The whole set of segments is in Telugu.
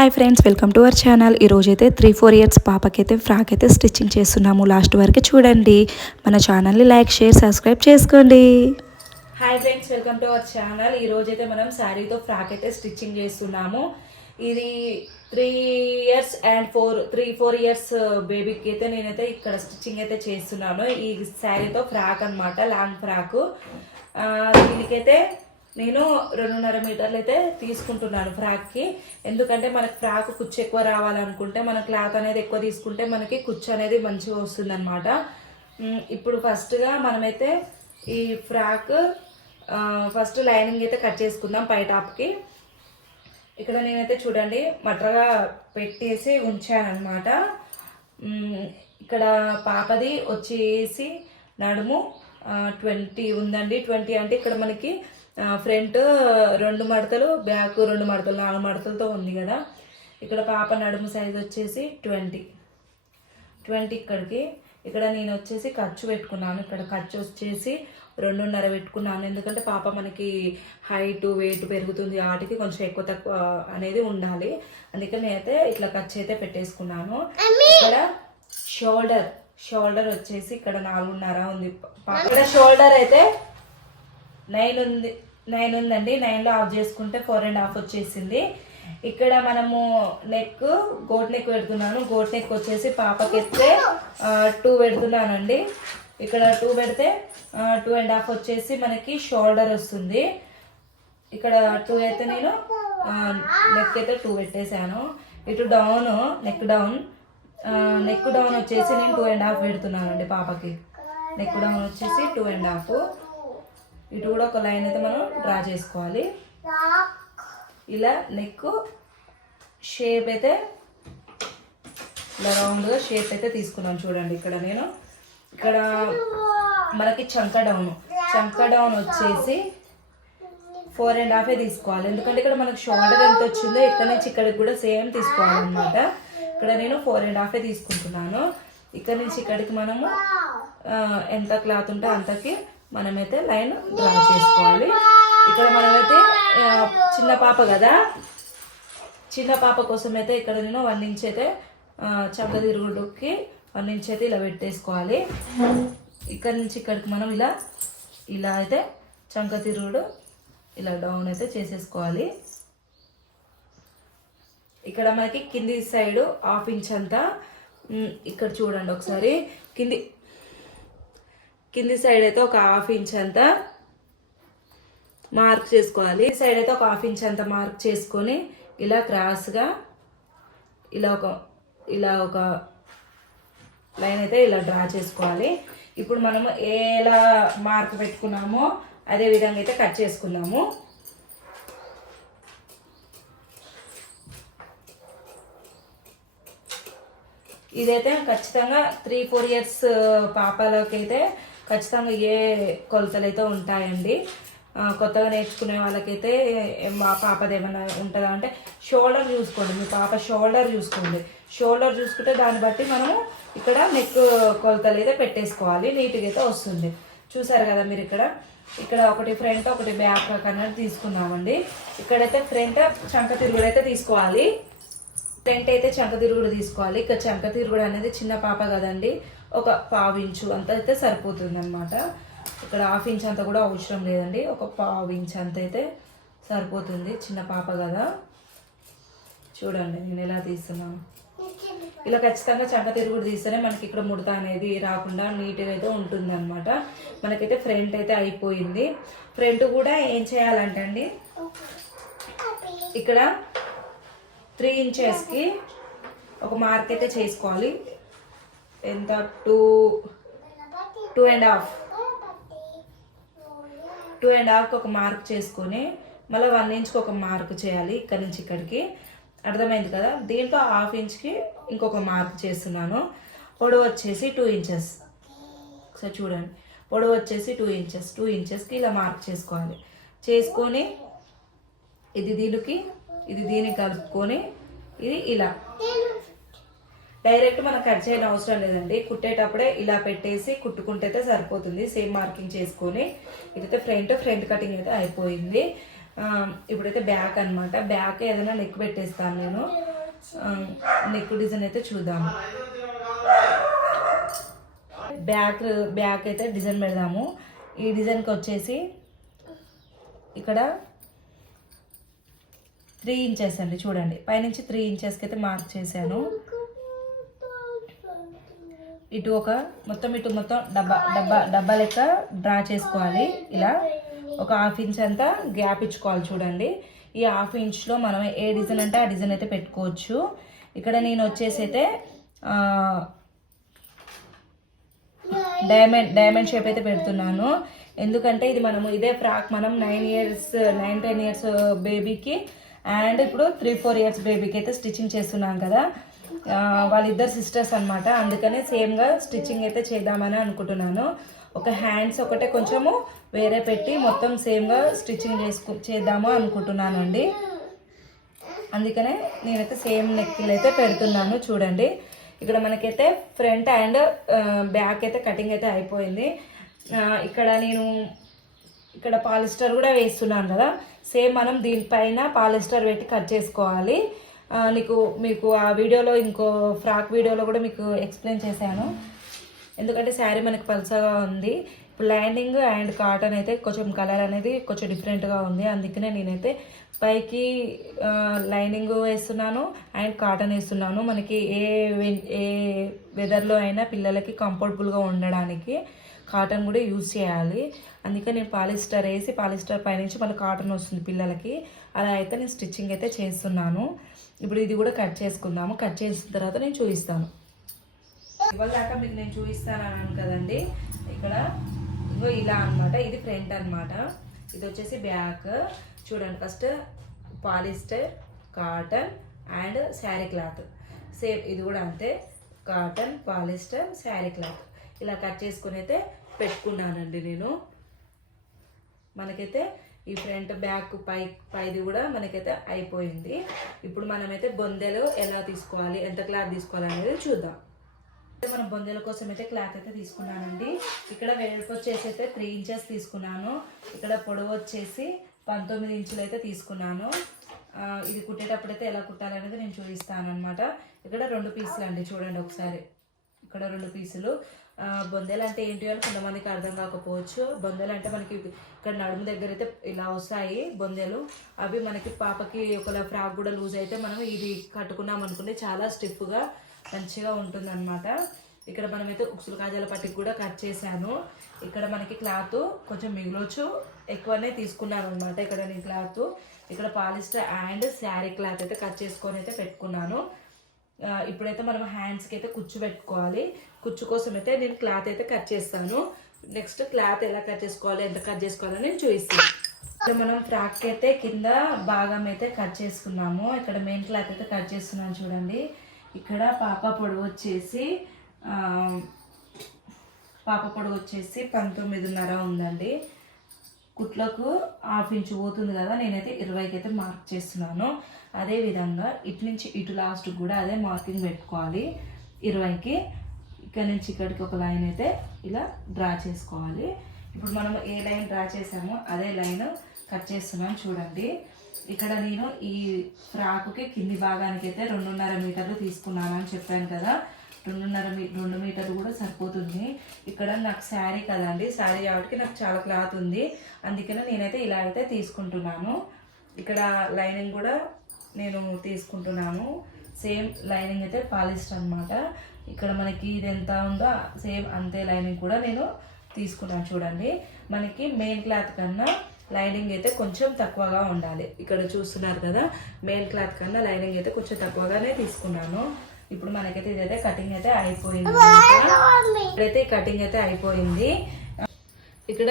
Hi friends, welcome to our channel. ఈరోజైతే 3-4 ఇయర్స్ పాపకైతే ఫ్రాక్ అయితే స్టిచ్చింగ్ చేస్తున్నాము. లాస్ట్ వరకు చూడండి. మన ఛానల్ని లైక్, షేర్, సబ్స్క్రైబ్ చేసుకోండి. Hi friends, welcome to our channel. ఈరోజైతే మనం శారీతో ఫ్రాక్ అయితే స్టిచ్చింగ్ చేస్తున్నాము. ఇది 3 ఇయర్స్ అండ్ 4 ఇయర్స్ బేబీకి అయితే నేనైతే ఇక్కడ స్టిచ్చింగ్ అయితే చేస్తున్నాను. ఈ శారీతో ఫ్రాక్ అనమాట, లాంగ్ ఫ్రాక్. దీనికైతే నేను 2.5 మీటర్లు అయితే తీసుకుంటున్నాను ఫ్రాక్కి. ఎందుకంటే మనకి ఫ్రాక్ కుచ్చు ఎక్కువ రావాలనుకుంటే మన క్లాత్ అనేది ఎక్కువ తీసుకుంటే మనకి కుచ్చు అనేది మంచిగా వస్తుంది అనమాట. ఇప్పుడు ఫస్ట్గా మనమైతే ఈ ఫ్రాక్ ఫస్ట్ లైనింగ్ అయితే కట్ చేసుకుందాం పై టాప్కి. ఇక్కడ నేనైతే చూడండి మట్రగా పెట్టేసి ఉంచానమాట. ఇక్కడ పాపది వచ్చేసి నడుము 20 ఉందండి. 20 అంటే ఇక్కడ మనకి ఫ్రంట్ 2 మడతలు, బ్యాక్ 2 మడతలు, 4 మడతలతో ఉంది కదా. ఇక్కడ పాప నడుము సైజ్ వచ్చేసి 20 ఇక్కడికి. ఇక్కడ నేను వచ్చేసి ఖర్చు పెట్టుకున్నాను. ఇక్కడ ఖర్చు వచ్చేసి 2.5 పెట్టుకున్నాను. ఎందుకంటే పాప మనకి హైట్ వెయిట్ పెరుగుతుంది, వాటికి కొంచెం ఎక్కువ తక్కువ అనేది ఉండాలి. అందుకని నేనైతే ఇట్లా ఖర్చు అయితే పెట్టేసుకున్నాను. ఇక్కడ షోల్డర్ వచ్చేసి ఇక్కడ 4.5 ఉంది. ఇక్కడ షోల్డర్ అయితే 9 ఉందండి. 9లో ఆఫ్ చేసుకుంటే 4.5 వచ్చేసింది. ఇక్కడ మనము నెక్ గోట్ నెక్ పెడుతున్నాను. గోట్ నెక్ వచ్చేసి పాపకెత్తే 2 పెడుతున్నానండి. ఇక్కడ 2 పెడితే 2.5 వచ్చేసి మనకి షోల్డర్ వస్తుంది. ఇక్కడ 2 అయితే నేను నెక్ అయితే 2 పెట్టేశాను. ఇటు డౌన్ నెక్ డౌన్ వచ్చేసి నేను 2.5 పెడుతున్నానండి పాపకి. నెక్ డౌన్ వచ్చేసి 2.5. ఇటు కూడా ఒక లైన్ అయితే మనం డ్రా చేసుకోవాలి. ఇలా నెక్ షేప్ అయితే ఇలా రౌండ్గా షేప్ అయితే తీసుకున్నాను చూడండి. ఇక్కడ నేను ఇక్కడ మనకి చంక డౌన్ వచ్చేసి 4.5 తీసుకోవాలి. ఎందుకంటే ఇక్కడ మనకి షోల్డర్ ఎంత వచ్చిందో ఇక్కడ నుంచి ఇక్కడికి కూడా సేమ్ తీసుకోవాలన్నమాట. ఇక్కడ నేను 4.5 తీసుకుంటున్నాను. ఇక్కడ నుంచి ఇక్కడికి మనము ఎంత క్లాత్ ఉంటే అంతకి మనమైతే లైన్ డ్రా చేసుకోవాలి. ఇక్కడ మనమైతే చిన్న పాప కదా, చిన్న పాప కోసం అయితే ఇక్కడ నేను 1 ఇంచ్ అయితే చంక తిరుగుడుకి 1 ఇంచ్ అయితే ఇలా పెట్టేసుకోవాలి. ఇక్కడ నుంచి ఇక్కడికి మనం ఇలా అయితే చంక తిరుగుడు ఇలా డౌన్ అయితే చేసేసుకోవాలి. ఇక్కడ మనకి కింది సైడ్ 1/2 ఇంచ్ అంతా ఇక్కడ చూడండి ఒకసారి. కింది సైడ్ అయితే ఒక 1/2 ఇంచ్ అంతా మార్క్ చేసుకోవాలి. సైడ్ అయితే ఒక 1/2 ఇంచ్ అంతా మార్క్ చేసుకొని ఇలా క్రాస్గా ఇలా ఒక లైన్ అయితే ఇలా డ్రా చేసుకోవాలి. ఇప్పుడు మనము ఎలా మార్క్ పెట్టుకున్నామో అదే విధంగా అయితే కట్ చేసుకున్నాము. ఇదైతే ఖచ్చితంగా 3-4 ఇయర్స్ పాపలకైతే ఖచ్చితంగా ఏ కొలతలు అయితే ఉంటాయండి. కొత్తగా నేర్చుకునే వాళ్ళకైతే మా పాపది ఏమైనా ఉంటుందా అంటే షోల్డర్ చూసుకోండి. మీ పాప షోల్డర్ చూసుకుంటే దాన్ని బట్టి మనము ఇక్కడ నెక్ కొలతలు అయితే పెట్టేసుకోవాలి. నీట్గా అయితే వస్తుంది. చూసారు కదా మీరు. ఇక్కడ ఒకటి ఫ్రంట్ ఒకటి బ్యాక్ అన్నట్టు తీసుకున్నామండి. ఇక్కడైతే ఫ్రంట్ చంక తిరుగుడు అయితే తీసుకోవాలి. ఫ్రంట్ అయితే చంక తిరుగుడు తీసుకోవాలి. ఇక్కడ చంక తిరుగుడు అనేది చిన్న పాప కదండి, ఒక 1/2 ఇంచు అంత అయితే సరిపోతుంది అనమాట. ఇక్కడ 1/2 ఇంచ్ అంత కూడా అవసరం లేదండి, ఒక 1/2 ఇంచ్ అంత అయితే సరిపోతుంది. చిన్న పాప కదా. చూడండి నేను ఎలా తీస్తున్నాను. ఇలా ఖచ్చితంగా చంక తిరుగుడు తీస్తేనే మనకి ఇక్కడ ముడత అనేది రాకుండా నీట్గా అయితే ఉంటుంది అనమాట. మనకైతే ఫ్రంట్ అయితే అయిపోయింది. ఫ్రంట్ కూడా ఏం చేయాలంటే అండి, ఇక్కడ 3 ఇంచెస్కి ఒక మార్క్ అయితే చేసుకోవాలి. ఎంత 2.5 ఒక మార్క్ చేసుకొని మళ్ళీ 1 ఇంచ్కి ఒక మార్క్ చేయాలి. ఇక్కడ నుంచి ఇక్కడికి. అర్థమైంది కదా. దీంట్లో 1/2 ఇంచ్కి ఇంకొక మార్క్ చేస్తున్నాను. పొడవు వచ్చేసి 2 ఇంచెస్. ఒకసారి చూడండి, పొడవు వచ్చేసి 2 ఇంచెస్కి ఇలా మార్క్ చేసుకోవాలి. చేసుకొని ఇది దీనికి కలుపుకొని ఇది ఇలా డైరెక్ట్ మనం కట్ చేయని అవసరం లేదండి. కుట్టేటప్పుడే ఇలా పెట్టేసి కుట్టుకుంటే అయితే సరిపోతుంది. సేమ్ మార్కింగ్ చేసుకొని ఇదైతే ఫ్రంట్ కటింగ్ అయితే అయిపోయింది. ఇప్పుడైతే బ్యాక్ అనమాట. బ్యాక్ ఏదైనా నెక్ పెట్టేస్తాను నేను. నెక్ డిజైన్ అయితే చూద్దాము. బ్యాక్ అయితే డిజైన్ పెడదాము. ఈ డిజైన్కి వచ్చేసి ఇక్కడ 3 ఇంచెస్ అండి. చూడండి, పైనుంచి 3 ఇంచెస్కి అయితే మార్క్ చేశాను. ఇటు మొత్తం డబ్బా లెక్క డ్రా చేసుకోవాలి. ఇలా ఒక 1/2 ఇంచ్ అంతా గ్యాప్ ఇచ్చుకోవాలి. చూడండి, ఈ 1/2 ఇంచ్లో మనం ఏ డిజైన్ అంటే ఆ డిజైన్ అయితే పెట్టుకోవచ్చు. ఇక్కడ నేను వచ్చేసి అయితే డైమండ్ షేప్ అయితే పెడుతున్నాను. ఎందుకంటే ఇది ఇదే ఫ్రాక్ మనం 9-10 ఇయర్స్ బేబీకి అండ్ ఇప్పుడు 3-4 ఇయర్స్ బేబీకి అయితే స్టిచ్చింగ్ చేస్తున్నాం కదా. వాళ్ళిద్దరు సిస్టర్స్ అనమాట. అందుకనే సేమ్గా స్టిచ్చింగ్ అయితే చేద్దామని అనుకుంటున్నాను. ఒక హ్యాండ్స్ ఒకటే కొంచెము వేరే పెట్టి మొత్తం సేమ్గా స్టిచ్చింగ్ చేద్దాము అనుకుంటున్నాను అండి. అందుకనే నేనైతే సేమ్ నెక్లు అయితే పెడుతున్నాను. చూడండి, ఇక్కడ మనకైతే ఫ్రంట్ అండ్ బ్యాక్ అయితే కటింగ్ అయితే అయిపోయింది. ఇక్కడ పాలిస్టర్ కూడా వేస్తున్నాను కదా. సేమ్ మనం దీనిపైన పాలిస్టర్ పెట్టి కట్ చేసుకోవాలి. మీకు ఆ వీడియోలో ఇంకో ఫ్రాక్ వీడియోలో కూడా మీకు ఎక్స్ప్లెయిన్ చేశాను. ఎందుకంటే శారీ మనకి పల్సగా ఉంది. ఇప్పుడు లైనింగ్ అండ్ కాటన్ అయితే కొంచెం కలర్ అనేది కొంచెం డిఫరెంట్గా ఉంది. అందుకనే నేనైతే పైకి లైనింగ్ వేస్తున్నాను అండ్ కాటన్ వేస్తున్నాను. మనకి ఏ వెదర్లో అయినా పిల్లలకి కంఫర్టబుల్గా ఉండడానికి కాటన్ కూడా యూజ్ చేయాలి. అందుకే నేను పాలిస్టర్ వేసి పాలిస్టర్ పైనుంచి మళ్ళీ కాటన్ వస్తుంది పిల్లలకి. అలా అయితే నేను స్టిచ్చింగ్ అయితే చేస్తున్నాను. ఇప్పుడు ఇది కూడా కట్ చేసుకుందాము. కట్ చేసిన తర్వాత నేను చూపిస్తాను. ఇవాళ దాకా మీకు నేను చూపిస్తాను అన్నాను కదండి. ఇక్కడ ఇలా అనమాట. ఇది ఫ్రంట్ అనమాట. ఇది వచ్చేసి బ్యాక్. చూడండి, first polyester, cotton and sari cloth. Same ఇది కూడా అంతే, కాటన్, పాలిస్టర్, శారీ క్లాత్. ఇలా కట్ చేసుకుని అయితే పెట్టుకున్నానండి నేను. మనకైతే ఈ ఫ్రంట్ బ్యాక్ పైది కూడా మనకైతే అయిపోయింది. ఇప్పుడు మనమైతే బొందెలు ఎలా తీసుకోవాలి, ఎంత క్లాత్ తీసుకోవాలి అనేది చూద్దాం. మనం బొందెల కోసం అయితే క్లాత్ అయితే తీసుకున్నానండి. ఇక్కడ వెడల్పు వచ్చేసి అయితే 3 ఇంచెస్ తీసుకున్నాను. ఇక్కడ పొడవు వచ్చేసి 19 ఇంచులు అయితే తీసుకున్నాను. ఇది కుట్టేటప్పుడు అయితే ఎలా కుట్టాలనేది నేను చూపిస్తాను అనమాట. ఇక్కడ 2 పీసులు అండి. చూడండి ఒకసారి, ఇక్కడ 2 పీసులు. బొందెలు అంటే ఏంటి అని కొంతమందికి అర్థం కాకపోవచ్చు. బొందెలు అంటే మనకి ఇక్కడ నడుము దగ్గర అయితే ఇలా వస్తాయి బొందెలు. అవి మనకి పాపకి ఒకవేళ ఫ్రాక్ కూడా లూజ్ అయితే మనం ఇది కట్టుకున్నాం అనుకుంటే చాలా స్టిఫ్గా మంచిగా ఉంటుంది అనమాట. ఇక్కడ మనమైతే ఉక్సులు కాజాల పట్టికి కూడా కట్ చేశాను. ఇక్కడ మనకి క్లాత్ కొంచెం మిగిలొచ్చు, ఎక్కువనే తీసుకున్నాను అనమాట. ఇక్కడ నేను క్లాత్ ఇక్కడ పాలిస్టర్ అండ్ శారీ క్లాత్ అయితే కట్ చేసుకొని అయితే పెట్టుకున్నాను. ఇప్పుడైతే మనం హ్యాండ్స్కి అయితే కుచ్చు పెట్టుకోవాలి. కుచ్చు కోసం అయితే నేను క్లాత్ అయితే కట్ చేస్తాను. నెక్స్ట్ క్లాత్ ఎలా కట్ చేసుకోవాలి, ఎంత కట్ చేసుకోవాలని నేను చూపిస్తాను. ఇక్కడ మనం ఫ్రాక్ అయితే కింద భాగం అయితే కట్ చేసుకున్నాము. ఇక్కడ మెయిన్ క్లాత్ అయితే కట్ చేస్తున్నాను. చూడండి, ఇక్కడ పాప పొడవు వచ్చేసి 19.5 ఉందండి. కుట్లకు 1/2 ఇంచు పోతుంది కదా. నేనైతే 20కి అయితే మార్క్ చేస్తున్నాను. అదేవిధంగా ఇటు నుంచి ఇటు లాస్ట్ కూడా అదే మార్కింగ్ పెట్టుకోవాలి 20కి. ఇక్కడ నుంచి ఇక్కడికి ఒక లైన్ అయితే ఇలా డ్రా చేసుకోవాలి. ఇప్పుడు మనం ఏ లైన్ డ్రా చేసామో అదే లైన్ కట్ చేస్తున్నాను. చూడండి, ఇక్కడ నేను ఈ ఫ్రాకుకి కింది భాగానికి అయితే 2.5 మీటర్లు తీసుకున్నాను అని చెప్పాను కదా. 2 మీటర్లు కూడా సరిపోతుంది. ఇక్కడ నాకు శారీ కదండి, శారీ కాబట్టి నాకు చాలా క్లాత్ ఉంది. అందుకనే నేనైతే ఇలా అయితే తీసుకుంటున్నాను. ఇక్కడ లైనింగ్ కూడా నేను తీసుకుంటున్నాను. సేమ్ లైనింగ్ అయితే పాలిస్టర్ అనమాట. ఇక్కడ మనకి ఇది ఎంత ఉందో సేమ్ అంతే లైనింగ్ కూడా నేను తీసుకున్నాను. చూడండి, మనకి మెయిన్ క్లాత్ కన్నా లైనింగ్ అయితే కొంచెం తక్కువగా ఉండాలి. ఇక్కడ చూస్తున్నారు కదా, మెయిన్ క్లాత్ కన్నా లైనింగ్ అయితే కొంచెం తక్కువగానే తీసుకున్నాను. ఇప్పుడు మనకైతే ఇదైతే కటింగ్ అయితే అయిపోయింది. ఇప్పుడైతే కటింగ్ అయితే అయిపోయింది. ఇక్కడ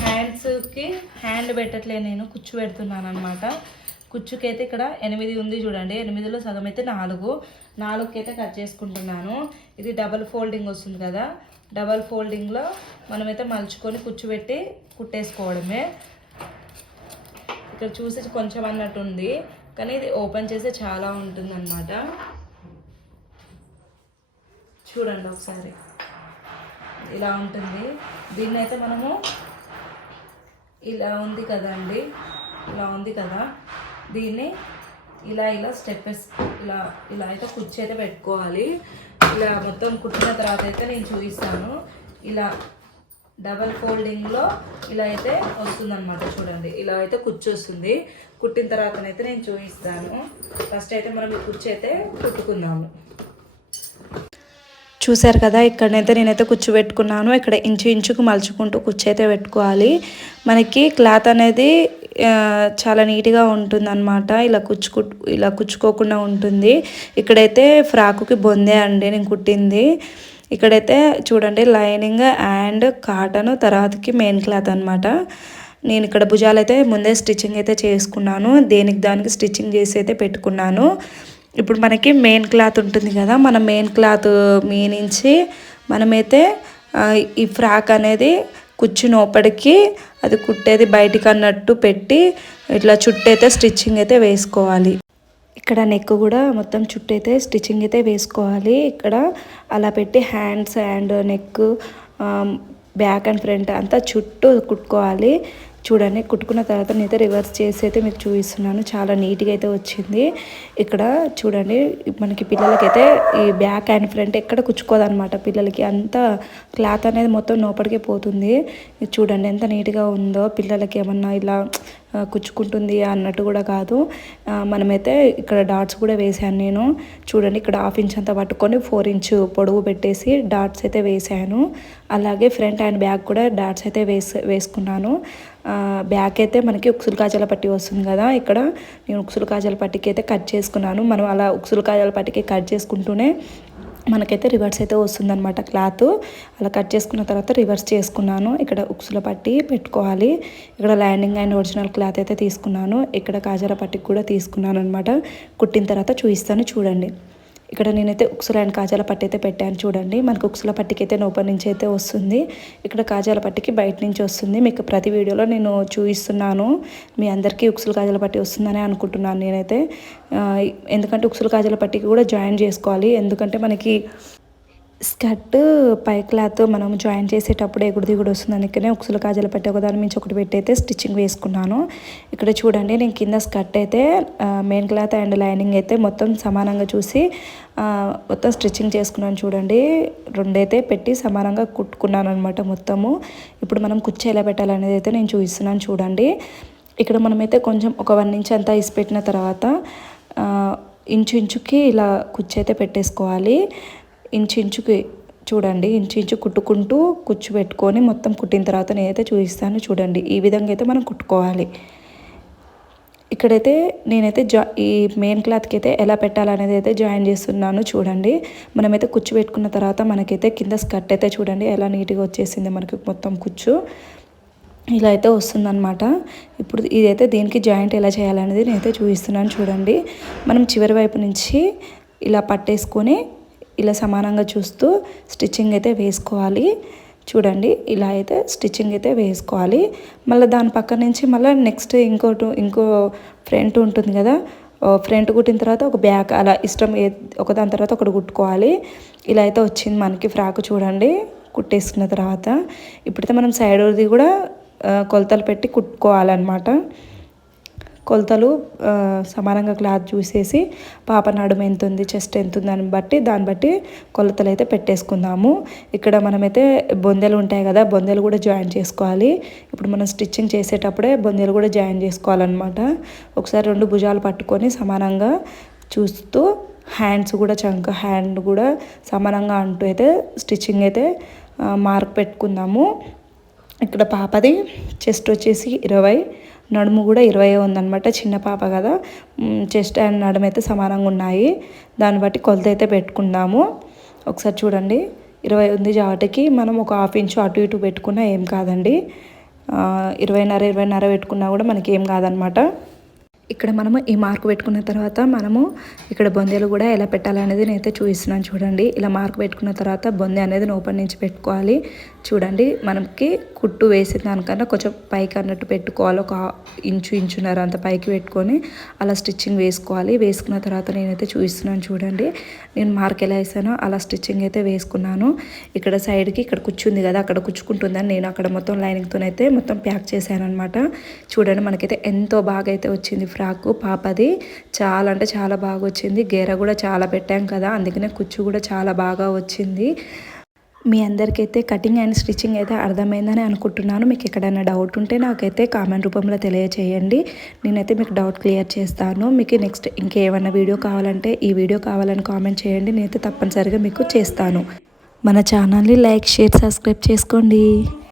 హ్యాండ్స్కి హ్యాండ్ పెట్టట్లే, నేను కుచ్చు పెడుతున్నాను అనమాట. కుచ్చుకి అయితే ఇక్కడ 8 ఉంది. చూడండి, 8లో సగం అయితే 4కి అయితే కట్ చేసుకుంటున్నాను. ఇది డబల్ ఫోల్డింగ్ వస్తుంది కదా. డబల్ ఫోల్డింగ్లో మనమైతే మలుచుకొని కుచ్చు పెట్టి కుట్టేసుకోవడమే. ఇక్కడ చూసి కొంచెం అన్నట్టు ఉంది, కానీ ఇది ఓపెన్ చేస్తే చాలా ఉంటుంది అన్నమాట. చూడండి ఒకసారి, ఇలా ఉంటుంది. దీన్ని అయితే మనము ఇలా ఉంది కదండి, ఇలా ఉంది కదా, దీన్ని ఇలా ఇలా స్టెప్స్ ఇలా ఇలా అయితే కుర్చీ అయితే పెట్టుకోవాలి. ఇలా మొత్తం కుట్టిన తర్వాత అయితే నేను చూపిస్తాను. ఇలా డబల్ ఫోల్డింగ్లో ఇలా అయితే వస్తుందన్నమాట. చూడండి, ఇలా అయితే కుర్చీ వస్తుంది. కుట్టిన తర్వాతనైతే నేను చూపిస్తాను. ఫస్ట్ అయితే మనం ఈ కుర్చీ అయితే కుట్టుకుందాము. చూసారు కదా, ఇక్కడనైతే నేనైతే కుర్చీ పెట్టుకున్నాను. ఇక్కడ ఇంచు ఇంచుకు మలుచుకుంటూ కుర్చీ అయితే పెట్టుకోవాలి. మనకి క్లాత్ అనేది చాలా నీట్గా ఉంటుంది అనమాట. ఇలా కుచ్చుకోకుండా ఉంటుంది. ఇక్కడైతే ఫ్రాకుకి బొందే అండి నేను కుట్టింది. ఇక్కడైతే చూడండి, లైనింగ్ అండ్ కాటన్, తర్వాతకి మెయిన్ క్లాత్ అనమాట. నేను ఇక్కడ భుజాలు అయితే ముందే స్టిచ్చింగ్ అయితే చేసుకున్నాను. దానికి స్టిచ్చింగ్ చేసి అయితే పెట్టుకున్నాను. ఇప్పుడు మనకి మెయిన్ క్లాత్ ఉంటుంది కదా, మన మెయిన్ క్లాత్ నుంచి మనమైతే ఈ ఫ్రాక్ అనేది కుచ్చినోపడికి అది కుట్టేది బయటికి అన్నట్టు పెట్టి ఇట్లా చుట్టైతే స్టిచ్చింగ్ అయితే వేసుకోవాలి. ఇక్కడ నెక్ కూడా మొత్తం చుట్టూ అయితే స్టిచ్చింగ్ అయితే వేసుకోవాలి. ఇక్కడ అలా పెట్టి hands and neck, back and front అంతా చుట్టూ కుట్టుకోవాలి. చూడండి, కుట్టుకున్న తర్వాత నేనైతే రివర్స్ చేసి అయితే మీకు చూపిస్తున్నాను. చాలా నీట్గా అయితే వచ్చింది. ఇక్కడ చూడండి, మనకి పిల్లలకైతే ఈ బ్యాక్ అండ్ ఫ్రంట్ ఎక్కడ కుచ్చుకోదనమాట. పిల్లలకి అంతా క్లాత్ అనేది మొత్తం లోపలికే పోతుంది. చూడండి ఎంత నీట్గా ఉందో. పిల్లలకి ఏమన్నా ఇలా కుచ్చుకుంటుంది అన్నట్టు కూడా కాదు. మనమైతే ఇక్కడ డాట్స్ కూడా వేసాను నేను. చూడండి, ఇక్కడ 1/2 ఇంచ్ అంతా పట్టుకొని 4 ఇంచ్ పొడవు పెట్టేసి డాట్స్ అయితే వేసాను. అలాగే ఫ్రంట్ అండ్ బ్యాక్ కూడా డాట్స్ అయితే వేసుకున్నాను. బ్యాక్ అయితే మనకి ఉక్సులు కాజాల పట్టి వస్తుంది కదా, ఇక్కడ నేను ఉక్సులు కాజాల పట్టికి అయితే కట్ చేసుకున్నాను. మనం అలా ఉక్సులు కాజాల పట్టికి కట్ చేసుకుంటూనే మనకైతే రివర్స్ అయితే వస్తుందన్నమాట. క్లాత్ అలా కట్ చేసుకున్న తర్వాత రివర్స్ చేసుకున్నాను. ఇక్కడ ఉక్సుల పట్టి పెట్టుకోవాలి. ఇక్కడ లైనింగ్ అండ్ ఒరిజినల్ క్లాత్ అయితే తీసుకున్నాను. ఇక్కడ కాజాల పట్టికి కూడా తీసుకున్నాను అనమాట. కుట్టిన తర్వాత చూపిస్తాను చూడండి. ఇక్కడ నేనైతే ఉక్సుల అండ్ కాజాల పట్టి అయితే పెట్టాను. చూడండి, మనకు ఉక్సుల పట్టికి అయితే లోపల నుంచి అయితే వస్తుంది. ఇక్కడ కాజాల పట్టికి బయట నుంచి వస్తుంది. మీకు ప్రతి వీడియోలో నేను చూపిస్తున్నాను. మీ అందరికీ ఉక్సుల కాజాల పట్టి వస్తుందని అనుకుంటున్నాను నేనైతే. ఎందుకంటే ఉక్సుల కాజాల పట్టికి కూడా జాయిన్ చేసుకోవాలి. ఎందుకంటే మనకి స్కర్ట్ పై క్లాత్ మనం జాయిన్ చేసేటప్పుడు ఎగుడు దిగుడు వస్తుంది. అందుకనే ఉక్సుల కాజాల పట్టి ఒకదాని మించి ఒకటి పెట్టి అయితే స్టిచ్చింగ్ వేసుకున్నాను. ఇక్కడ చూడండి, నేను కింద స్కర్ట్ అయితే మెయిన్ క్లాత్ అండ్ లైనింగ్ అయితే మొత్తం సమానంగా చూసి మొత్తం స్టిచ్చింగ్ చేసుకున్నాను. చూడండి, రెండైతే పెట్టి సమానంగా కుట్టుకున్నాను అనమాట మొత్తము. ఇప్పుడు మనం కుర్చీ ఎలా పెట్టాలనేది అయితే నేను చూపిస్తున్నాను చూడండి. ఇక్కడ మనమైతే కొంచెం ఒక 1 ఇంచ్ అంతా ఇసి పెట్టిన తర్వాత ఇంచు ఇంచుకి ఇలా కుర్చీ అయితే పెట్టేసుకోవాలి. ఇంచుకి చూడండి, ఇంచు కుట్టుకుంటూ కుచ్చు పెట్టుకొని మొత్తం కుట్టిన తర్వాత నేనైతే చూపిస్తాను చూడండి. ఈ విధంగా అయితే మనం కుట్టుకోవాలి. ఇక్కడైతే నేనైతే ఈ మెయిన్ క్లాత్కి అయితే ఎలా పెట్టాలనేది అయితే జాయిన్ చేస్తున్నాను చూడండి. మనమైతే కుచ్చు పెట్టుకున్న తర్వాత మనకైతే కింద స్కర్ట్ అయితే చూడండి ఎలా నీట్గా వచ్చేసింది. మనకి మొత్తం కుచ్చు ఇలా అయితే వస్తుందన్నమాట. ఇప్పుడు ఇదైతే దీనికి జాయింట్ ఎలా చేయాలనేది నేనైతే చూపిస్తున్నాను చూడండి. మనం చివరి వైపు నుంచి ఇలా పట్టేసుకొని ఇలా సమానంగా చూస్తూ స్టిచ్చింగ్ అయితే వేసుకోవాలి. చూడండి, ఇలా అయితే స్టిచ్చింగ్ అయితే వేసుకోవాలి. మళ్ళీ దాని పక్క నుంచి మళ్ళీ నెక్స్ట్ ఇంకో ఫ్రంట్ ఉంటుంది కదా, ఫ్రంట్ కుట్టిన తర్వాత ఒక బ్యాక్ అలా ఒకదాని తర్వాత ఒకటి కుట్టుకోవాలి. ఇలా అయితే వచ్చింది మనకి ఫ్రాక్. చూడండి, కుట్టేసుకున్న తర్వాత ఇప్పుడైతే మనం సైడ్ది కూడా కొలతలు పెట్టి కుట్టుకోవాలన్నమాట. కొలతలు సమానంగా క్లాత్ చూసేసి పాప నడుము ఎంత ఉంది, చెస్ట్ ఎంత ఉంది దాన్ని బట్టి కొలతలు అయితే పెట్టేసుకుందాము. ఇక్కడ మనమైతే బొందెలు ఉంటాయి కదా, బొందెలు కూడా జాయిన్ చేసుకోవాలి. ఇప్పుడు మనం స్టిచ్చింగ్ చేసేటప్పుడే బొందెలు కూడా జాయిన్ చేసుకోవాలన్నమాట. ఒకసారి 2 భుజాలు పట్టుకొని సమానంగా చూస్తూ హ్యాండ్స్ కూడా హ్యాండ్ కూడా సమానంగా అంటూ అయితే స్టిచ్చింగ్ అయితే మార్క్ పెట్టుకుందాము. ఇక్కడ పాపది చెస్ట్ వచ్చేసి 20, నడుము కూడా 20 ఉందన్నమాట. చిన్న పాప కదా, చెస్ట్ అండ్ నడుము అయితే సమానంగా ఉన్నాయి. దాన్ని బట్టి కొలత అయితే పెట్టుకుందాము. ఒకసారి చూడండి, 20 ఉంది జాటికి మనం ఒక 1/2 ఇంచు అటు ఇటు పెట్టుకున్నా ఏం కాదండి. 20.5 పెట్టుకున్నా కూడా మనకి ఏం కాదనమాట. ఇక్కడ మనము ఈ మార్క్ పెట్టుకున్న తర్వాత మనము ఇక్కడ బొందెలు కూడా ఎలా పెట్టాలనేది నేనైతే చూపిస్తున్నాను చూడండి. ఇలా మార్క్ పెట్టుకున్న తర్వాత బొందె అనేది ఓపెన్ నుంచి పెట్టుకోవాలి. చూడండి మనకి కుట్టు వేసిన దానికన్నా కొంచెం పైకి అన్నట్టు పెట్టుకోవాలి. ఒక ఇంచున్నర అంత పైకి పెట్టుకొని అలా స్టిచ్చింగ్ వేసుకోవాలి. వేసుకున్న తర్వాత నేనైతే చూపిస్తున్నాను చూడండి. నేను మార్క్ ఎలా వేసానో అలా స్టిచ్చింగ్ అయితే వేసుకున్నాను. ఇక్కడ సైడ్కి ఇక్కడ కుచ్చుంది కదా, అక్కడ కుచ్చుకుంటుందని నేను అక్కడ మొత్తం లైనింగ్తోనైతే మొత్తం ప్యాక్ చేశాను అనమాట. చూడండి మనకైతే ఎంతో బాగా అయితే వచ్చింది ఫ్రాక్ పాపది. చాలా అంటే చాలా బాగా వచ్చింది. గేర కూడా చాలా పెట్టాం కదా, అందుకనే కుచ్చు కూడా చాలా బాగా వచ్చింది. మీ అందరికైతే కటింగ్ అండ్ స్టిచ్చింగ్ అయితే అర్థమైందని అనుకుంటున్నాను. మీకు ఎక్కడైనా డౌట్ ఉంటే నాకైతే కామెంట్ రూపంలో తెలియచేయండి. నేనైతే మీకు డౌట్ క్లియర్ చేస్తాను. మీకు నెక్స్ట్ ఇంకేమైనా వీడియో కావాలంటే ఈ వీడియో కావాలని కామెంట్ చేయండి. నేనైతే తప్పనిసరిగా మీకు చేస్తాను. మన ఛానల్ని లైక్, షేర్, సబ్స్క్రైబ్ చేసుకోండి.